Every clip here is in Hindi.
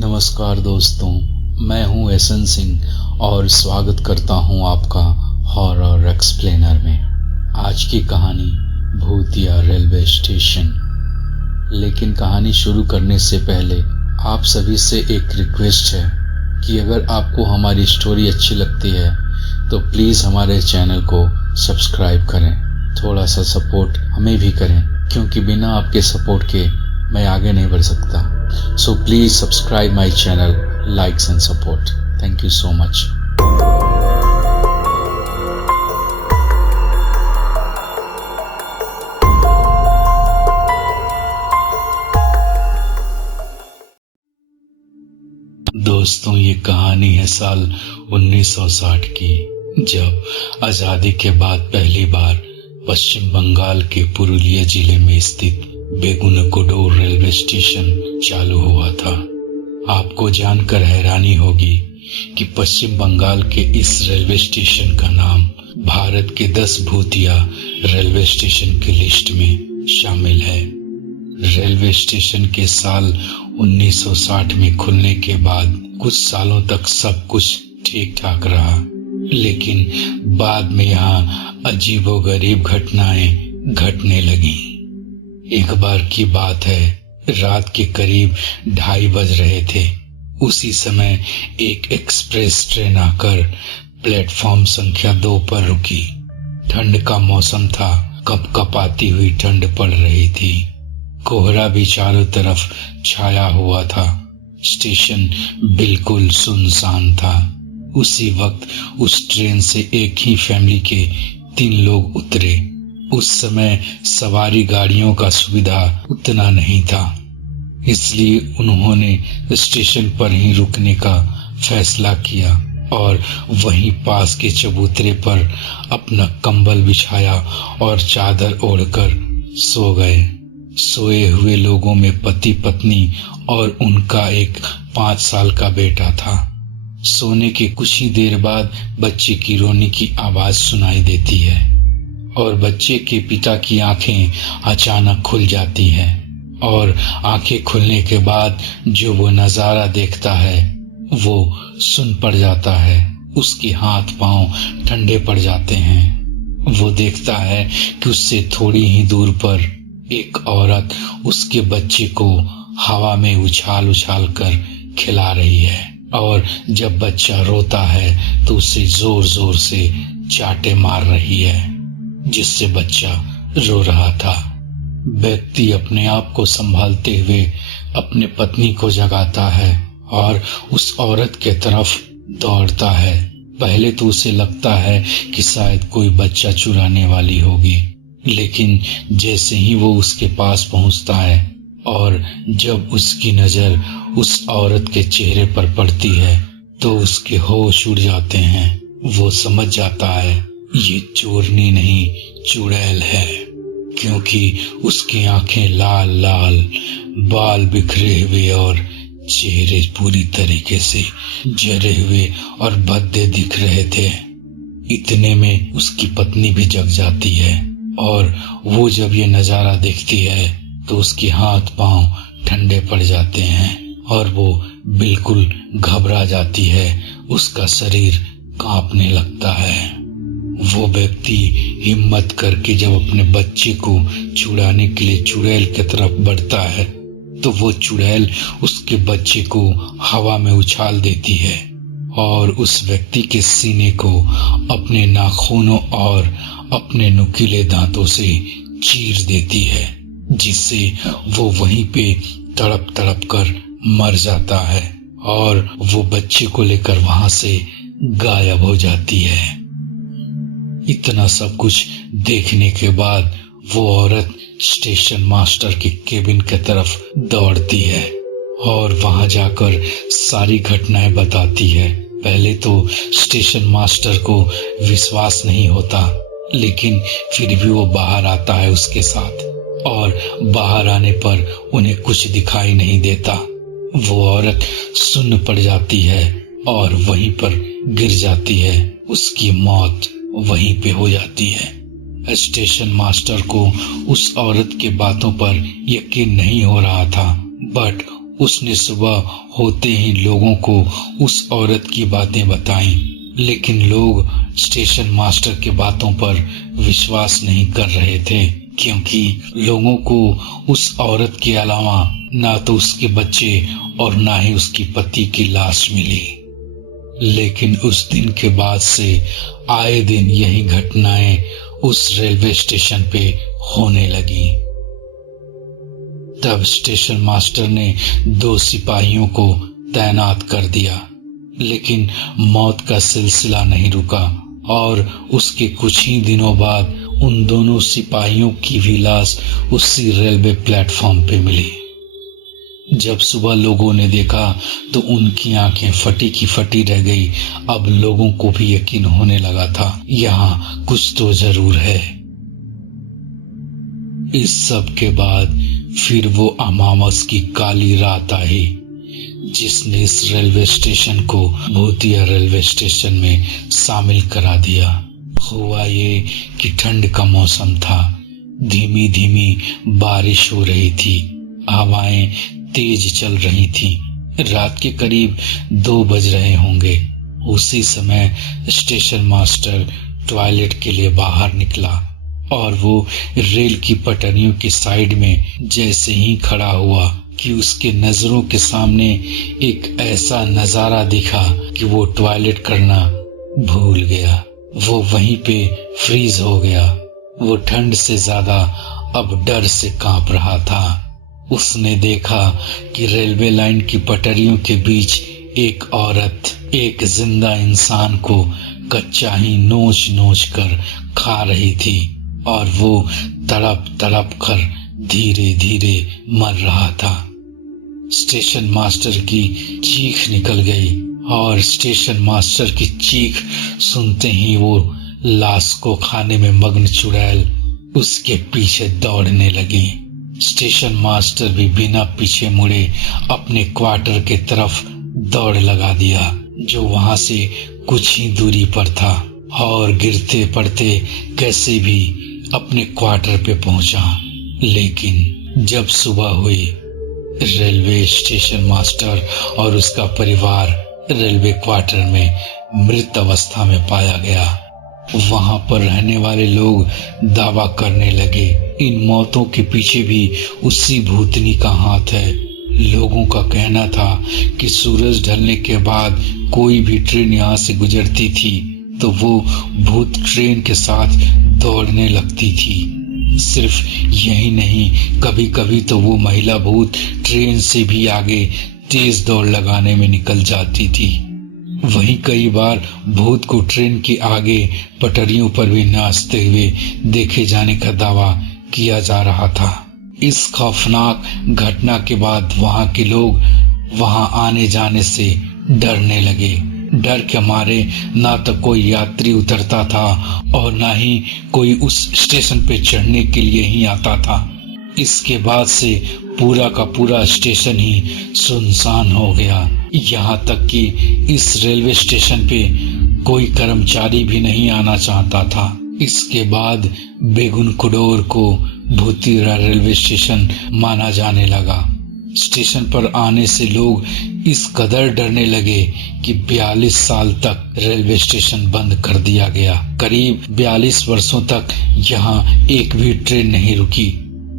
नमस्कार दोस्तों, मैं हूं एसन सिंह और स्वागत करता हूं आपका हॉरर एक्सप्लेनर में। आज की कहानी भूतिया रेलवे स्टेशन। लेकिन कहानी शुरू करने से पहले आप सभी से एक रिक्वेस्ट है कि अगर आपको हमारी स्टोरी अच्छी लगती है तो प्लीज़ हमारे चैनल को सब्सक्राइब करें। थोड़ा सा सपोर्ट हमें भी करें, क्योंकि बिना आपके सपोर्ट के मैं आगे नहीं बढ़ सकता। So please subscribe my channel, likes and support. Thank you so much. दोस्तों, ये कहानी है साल 1960 की, जब आजादी के बाद पहली बार पश्चिम बंगाल के पुरुलिया जिले में स्थित बेगुनकोडोर रेलवे स्टेशन चालू हुआ था। आपको जानकर हैरानी होगी कि पश्चिम बंगाल के इस रेलवे स्टेशन का नाम भारत के 10 भूतिया रेलवे स्टेशन की लिस्ट में शामिल है। रेलवे स्टेशन के साल 1960 में खुलने के बाद कुछ सालों तक सब कुछ ठीक ठाक रहा, लेकिन बाद में यहाँ अजीबोगरीब घटनाएं घटने लगीं। एक बार की बात है, रात के करीब 2:30 बज रहे थे। उसी समय एक एक्सप्रेस ट्रेन आकर प्लेटफॉर्म संख्या 2 पर रुकी। ठंड का मौसम था, कपकपाती हुई ठंड पड़ रही थी। कोहरा भी चारों तरफ छाया हुआ था। स्टेशन बिल्कुल सुनसान था। उसी वक्त उस ट्रेन से एक ही फैमिली के 3 लोग उतरे। उस समय सवारी गाड़ियों का सुविधा उतना नहीं था, इसलिए उन्होंने स्टेशन पर ही रुकने का फैसला किया और वहीं पास के चबूतरे पर अपना कंबल बिछाया और चादर ओढ़कर सो गए। सोए हुए लोगों में पति पत्नी और उनका एक 5 साल का बेटा था। सोने के कुछ ही देर बाद बच्चे की रोने की आवाज सुनाई देती है और बच्चे के पिता की आंखें अचानक खुल जाती हैं और आंखें खुलने के बाद जो वो नजारा देखता है वो सुन पड़ जाता है। उसके हाथ पांव ठंडे पड़ जाते हैं। वो देखता है कि उससे थोड़ी ही दूर पर एक औरत उसके बच्चे को हवा में उछाल उछाल कर खिला रही है और जब बच्चा रोता है तो उसे जोर जोर से चाटे मार रही है, जिससे बच्चा रो रहा था। व्यक्ति अपने आप को संभालते हुए अपने पत्नी को जगाता है और उस औरत के तरफ दौड़ता है। पहले तो उसे लगता है कि शायद कोई बच्चा चुराने वाली होगी, लेकिन जैसे ही वो उसके पास पहुंचता है और जब उसकी नजर उस औरत के चेहरे पर पड़ती है तो उसके होश उड़ जाते हैं। वो समझ जाता है ये चोरनी नहीं चुड़ैल है, क्योंकि उसकी आंखें लाल लाल, बाल बिखरे हुए और चेहरे पूरी तरीके से जरे हुए और भद्दे दिख रहे थे। इतने में उसकी पत्नी भी जग जाती है और वो जब ये नजारा देखती है तो उसके हाथ पांव ठंडे पड़ जाते हैं और वो बिल्कुल घबरा जाती है। उसका शरीर कांपने लगता है। वो व्यक्ति हिम्मत करके जब अपने बच्चे को छुड़ाने के लिए चुड़ैल की तरफ बढ़ता है तो वो चुड़ैल उसके बच्चे को हवा में उछाल देती है और उस व्यक्ति के सीने को अपने नाखूनों और अपने नुकीले दांतों से चीर देती है, जिससे वो वहीं पे तड़प तड़प कर मर जाता है और वो बच्चे को लेकर वहां से गायब हो जाती है। इतना सब कुछ देखने के बाद वो औरत स्टेशन मास्टर के केबिन की तरफ दौड़ती है और वहां जाकर सारी घटनाएं बताती है। पहले तो स्टेशन मास्टर को विश्वास नहीं होता, लेकिन फिर भी वो बाहर आता है उसके साथ और बाहर आने पर उन्हें कुछ दिखाई नहीं देता। वो औरत सुन्न पड़ जाती है और वहीं पर गिर जाती है। उसकी मौत वहीं पे हो जाती है। स्टेशन मास्टर को उस औरत के बातों पर यकीन नहीं हो रहा था, बट उसने सुबह होते ही लोगों को उस औरत की बातें बताईं, लेकिन लोग स्टेशन मास्टर की बातों पर विश्वास नहीं कर रहे थे, क्योंकि लोगों को उस औरत के अलावा ना तो उसके बच्चे और ना ही उसकी पति की लाश मिली। लेकिन उस दिन के बाद से आए दिन यही घटनाएं उस रेलवे स्टेशन पे होने लगी। तब स्टेशन मास्टर ने 2 सिपाहियों को तैनात कर दिया, लेकिन मौत का सिलसिला नहीं रुका और उसके कुछ ही दिनों बाद उन दोनों सिपाहियों की भी लाश उसी रेलवे प्लेटफॉर्म पे मिली। जब सुबह लोगों ने देखा तो उनकी आंखें फटी की फटी रह गई। अब लोगों को भी यकीन होने लगा था, यहाँ कुछ तो जरूर है। इस सब के बाद फिर वो अमावस की काली रात आई, जिसने इस रेलवे स्टेशन को भूतिया रेलवे स्टेशन में शामिल करा दिया। हुआ ये कि ठंड का मौसम था, धीमी धीमी बारिश हो रही थी, हवाएं तेज चल रही थी। रात के करीब 2 बज रहे होंगे। उसी समय स्टेशन मास्टर टॉयलेट के लिए बाहर निकला और वो रेल की पटरियों की साइड में जैसे ही खड़ा हुआ कि उसके नजरों के सामने एक ऐसा नजारा दिखा कि वो टॉयलेट करना भूल गया। वो वहीं पे फ्रीज हो गया। वो ठंड से ज्यादा अब डर से कांप रहा था। उसने देखा कि रेलवे लाइन की पटरियों के बीच एक औरत एक जिंदा इंसान को कच्चा ही नोच नोच कर खा रही थी और वो तड़प तड़प कर धीरे धीरे मर रहा था। स्टेशन मास्टर की चीख निकल गई और स्टेशन मास्टर की चीख सुनते ही वो लाश को खाने में मग्न चुड़ैल उसके पीछे दौड़ने लगी। स्टेशन मास्टर भी बिना पीछे मुड़े अपने क्वार्टर के तरफ दौड़ लगा दिया, जो वहां से कुछ ही दूरी पर था, और गिरते पड़ते कैसे भी अपने क्वार्टर पे पहुंचा। लेकिन जब सुबह हुई, रेलवे स्टेशन मास्टर और उसका परिवार रेलवे क्वार्टर में मृत अवस्था में पाया गया। वहां पर रहने वाले लोग दावा करने लगे, इन मौतों के पीछे भी उसी भूतनी का हाथ है। लोगों का कहना था कि सूरज ढलने के बाद कोई भी ट्रेन यहाँ से गुजरती थी तो वो भूत ट्रेन के साथ दौड़ने लगती थी। सिर्फ यही नहीं, कभी कभी तो वो महिला भूत ट्रेन से भी आगे तेज दौड़ लगाने में निकल जाती थी। वहीं कई बार भूत को ट्रेन के आगे पटरियों पर भी नाचते हुए देखे जाने का दावा किया जा रहा था। इस खौफनाक घटना के बाद वहां के लोग वहां आने जाने से डरने लगे। डर के मारे ना तो कोई यात्री उतरता था और ना ही कोई उस स्टेशन पे चढ़ने के लिए ही आता था। इसके बाद से पूरा का पूरा स्टेशन ही सुनसान हो गया। यहाँ तक कि इस रेलवे स्टेशन पे कोई कर्मचारी भी नहीं आना चाहता था। इसके बाद बेगुन कुडोर को भूतिया रेलवे स्टेशन माना जाने लगा। स्टेशन पर आने से लोग इस कदर डरने लगे कि 42 साल तक रेलवे स्टेशन बंद कर दिया गया। करीब 42 वर्षों तक यहाँ एक भी ट्रेन नहीं रुकी।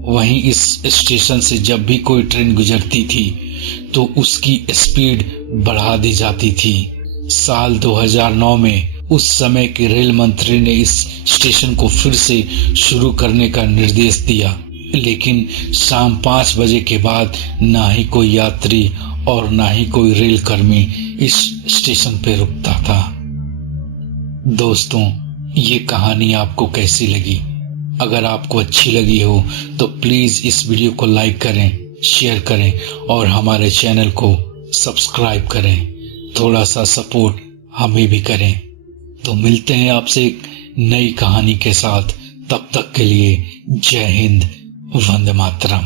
वहीं इस स्टेशन से जब भी कोई ट्रेन गुजरती थी तो उसकी स्पीड बढ़ा दी जाती थी। साल 2009 में उस समय के रेल मंत्री ने इस स्टेशन को फिर से शुरू करने का निर्देश दिया, लेकिन शाम 5 बजे के बाद ना ही कोई यात्री और ना ही कोई रेल कर्मी इस स्टेशन पे रुकता था। दोस्तों, ये कहानी आपको कैसी लगी? अगर आपको अच्छी लगी हो तो प्लीज इस वीडियो को लाइक करें, शेयर करें और हमारे चैनल को सब्सक्राइब करें। थोड़ा सा सपोर्ट हमें भी करें। तो मिलते हैं आपसे एक नई कहानी के साथ। तब तक के लिए जय हिंद, वंदे मातरम।